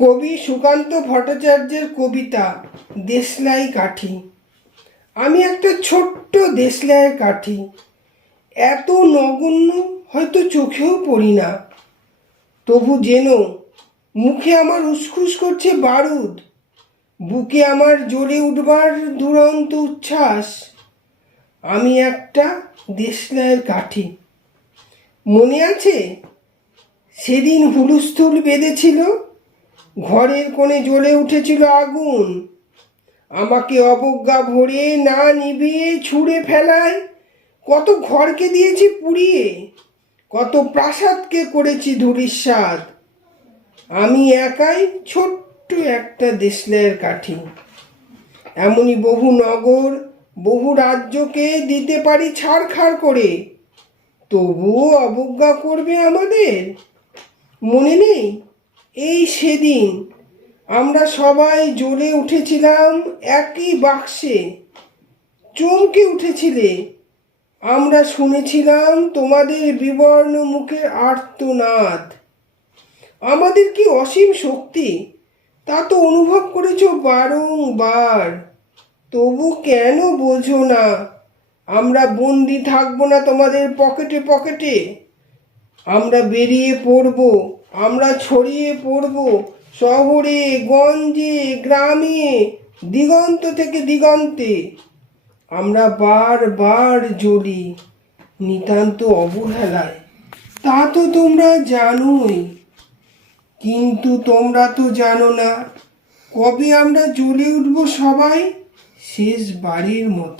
কবি সুকান্ত ভট্টাচার্যের কবিতা দেশলাই কাঠি আমি একটা ছোট্ট দেশলাই কাঠি এত নগণ্য হয়তো চোখেও পড়ি না তবু যেন মুখে আমার উসখুস করছে বারুদ বুকে আমার জ্বলে উঠবার দুরন্ত উচ্ছ্বাস আমি একটা দেশলাইয়ের কাঠি মনে আছে সেদিন হুলুস্থুল বেঁধেছিল ঘরের কোণে জ্বলে উঠেছিল আগুন আমাকে অবজ্ঞা ভরে না নিভিয়ে ছুঁড়ে ফেলায় কত ঘরকে দিয়েছি পুড়িয়ে কত প্রাসাদকে করেছি ধুরিস্বাদ আমি একাই ছোট্ট একটা দেশলাইয়ের কাঠি এমনই বহু নগর বহু রাজ্যকে দিতে পারি ছাড়খাড় করে তবুও অবজ্ঞা করবে আমাদের মনে নেই এই সেদিন আমরা সবাই জ্বলে উঠেছিলাম একই বাক্সে চমকে উঠেছিলে আমরা শুনেছিলাম তোমাদের বিবর্ণ মুখের আর্তনাদ আমাদের কি অসীম শক্তি তা তো অনুভব করেছ বারংবার তবু কেন বোঝো না আমরা বন্দি থাকবো না তোমাদের পকেটে পকেটে আমরা বেরিয়ে পড়বো আমরা ছড়িয়ে পড়ব শহরে গঞ্জে গ্রামে দিগন্ত থেকে দিগন্তে আমরা বারবার জ্বলি নিতান্ত অবহেলায় তা তো তোমরা জানোই কিন্তু তোমরা তো জানো না কবে আমরা জ্বলে উঠব সবাই শেষ বাড়ির মতো